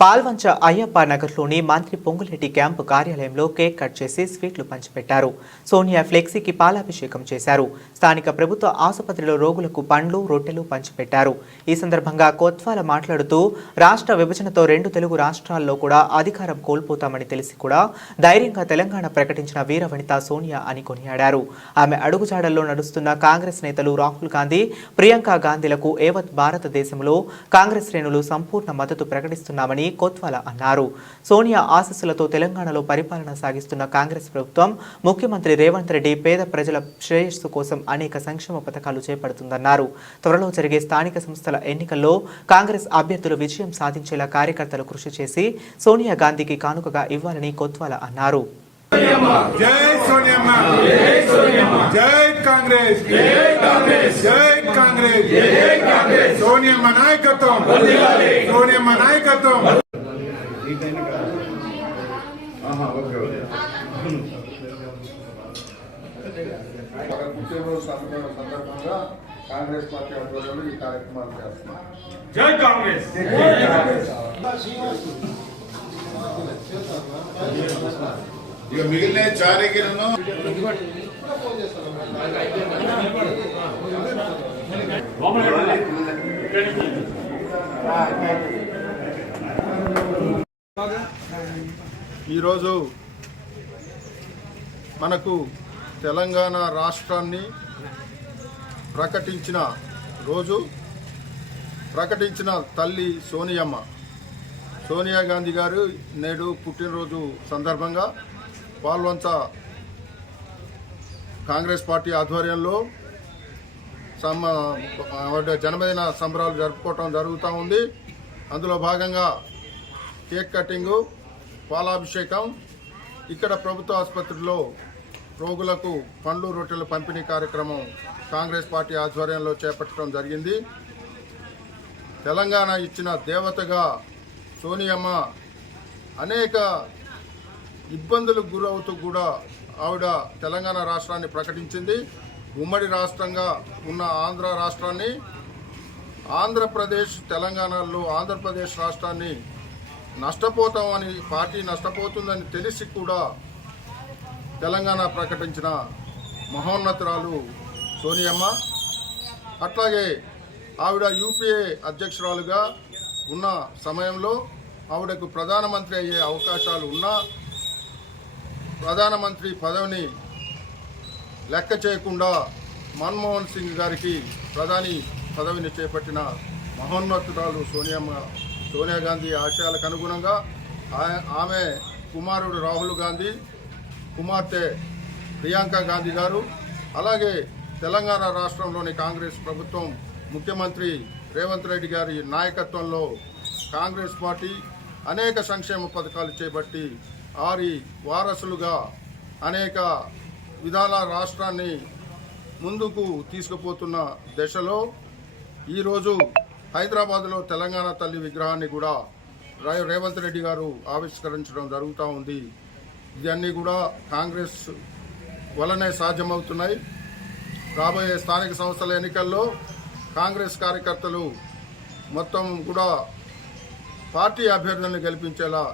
Palvancha Ayyappa నగర్లోని మంత్రి Ponguleti camp కార్యాలయంలో కేక్ కట్ చేసి స్వీట్లు పంచిపెట్టారు. సోనియా ఫ్లెక్సీకి పాలాభిషేకం చేశారు. స్థానిక ప్రభుత్వ ఆసుపత్రిలో రోగులకు పండ్లు రొట్టెలు పంచిపెట్టారు. ఈ సందర్భంగా కొత్వాల మాట్లాడుతూ రాష్ట్ర విభజనతో రెండు తెలుగు రాష్ట్రాల్లో కూడా అధికారం కోల్పోతామని తెలిసి కూడా ధైర్యంగా తెలంగాణ ప్రకటించిన వీరవనిత సోనియా అని కొనియాడారు. ఆమె అడుగుజాడల్లో నడుస్తున్న కాంగ్రెస్ నేతలు రాహుల్ గాంధీ ప్రియాంక గాంధీలకు ఏవత్ భారతదేశంలో కాంగ్రెస్ శ్రేణులు సంపూర్ణ మద్దతు ప్రకటిస్తున్నామని కోత్వాల అన్నారు. సోనియా ఆశస్సులతో తెలంగాణలో పరిపాలన సాగిస్తున్న కాంగ్రెస్ ప్రభుత్వం ముఖ్యమంత్రి రేవంత్ రెడ్డి పేద ప్రజల శ్రేయస్సు కోసం అనేక సంక్షేమ పథకాలు చేపడుతుందన్నారు. త్వరలో జరిగే స్థానిక సంస్థల ఎన్నికల్లో కాంగ్రెస్ అభ్యర్థులు విజయం సాధించేలా కార్యకర్తలు కృషి చేసి సోనియా గాంధీకి కానుకగా ఇవ్వాలని కొత్వాల అన్నారు. జై జై కాంగ్రెస్. జై కాంగ్రెస్. జై కాంగ్రెస్ జై కాంగ్రెస్ సోనియమ్మ నాయకత్వం. సోనియమ్మ నాయకత్వం మన పుట్టినరోజు సందర్భంగా సందర్భంగా కాంగ్రెస్. పార్టీ ఆధ్వర్యంలో ఈ కార్యక్రమాలు చేస్తున్నాం జై కాంగ్రెస్. ఇక మిగిలిన చారగిరను ఈరోజు మనకు తెలంగాణ రాష్ట్రాన్ని ప్రకటించిన రోజు ప్రకటించిన తల్లి సోనియమ్మ. సోనియా గాంధీ గారు నేడు పుట్టినరోజు సందర్భంగా పాల్వంచ కాంగ్రెస్ పార్టీ ఆధ్వర్యంలో సమ ఆవిడ జన్మదిన సంబరాలు జరుపుకోవటం జరుగుతూ ఉంది. అందులో భాగంగా కేక్ కటింగు పాలాభిషేకం ఇక్కడ ప్రభుత్వ ఆసుపత్రిలో రోగులకు పండ్లు రొట్టెల పంపిణీ కార్యక్రమం కాంగ్రెస్ పార్టీ ఆధ్వర్యంలో చేపట్టడం జరిగింది. తెలంగాణ ఇచ్చిన దేవతగా సోనియమ్మ అనేక ఇబ్బందులకు గురవుతూ కూడా ఆవిడ తెలంగాణ రాష్ట్రాన్ని ప్రకటించింది. ఉమ్మడి రాష్ట్రంగా ఉన్న ఆంధ్ర రాష్ట్రాన్ని ఆంధ్రప్రదేశ్ తెలంగాణలో ఆంధ్రప్రదేశ్ రాష్ట్రాన్ని నష్టపోతామని పార్టీ నష్టపోతుందని తెలిసి కూడా తెలంగాణ ప్రకటించిన మహోన్నతురాలు సోనియమ్మ. అట్లాగే ఆవిడ యూపీఏ అధ్యక్షురాలుగా ఉన్న సమయంలో ఆవిడకు ప్రధానమంత్రి అయ్యే అవకాశాలు ఉన్నా ప్రధానమంత్రి పదవిని లెక్క చేయకుండా మన్మోహన్ సింగ్ గారికి ప్రధాని పదవిని చేపట్టిన మహోన్నతురాలు సోనియమ్మ సోనియా గాంధీ ఆశయాలకు అనుగుణంగా ఆమె కుమారుడు రాహుల్ గాంధీ కుమార్తె ప్రియాంక గాంధీ గారు అలాగే తెలంగాణ రాష్ట్రంలోని కాంగ్రెస్ ప్రభుత్వం ముఖ్యమంత్రి రేవంత్ రెడ్డి గారి నాయకత్వంలో కాంగ్రెస్ పార్టీ అనేక సంక్షేమ పథకాలు చేపట్టి వారి వారసులుగా అనేక విధాల రాష్ట్రాన్ని ముందుకు తీసుకుపోతున్న దశలో ఈరోజు హైదరాబాద్లో తెలంగాణ తల్లి విగ్రహాన్ని కూడా రేవంత్ రెడ్డి గారు ఆవిష్కరించడం జరుగుతూ ఉంది. ఇవన్నీ కూడా కాంగ్రెస్ వలనే సాధ్యమవుతున్నాయి. రాబోయే స్థానిక సంస్థల ఎన్నికల్లో కాంగ్రెస్ కార్యకర్తలు మొత్తం కూడా పార్టీ అభ్యర్థులను గెలిపించేలా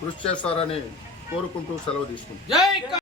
కృషి చేస్తారని కోరుకుంటూ సెలవు తీసుకుంటాం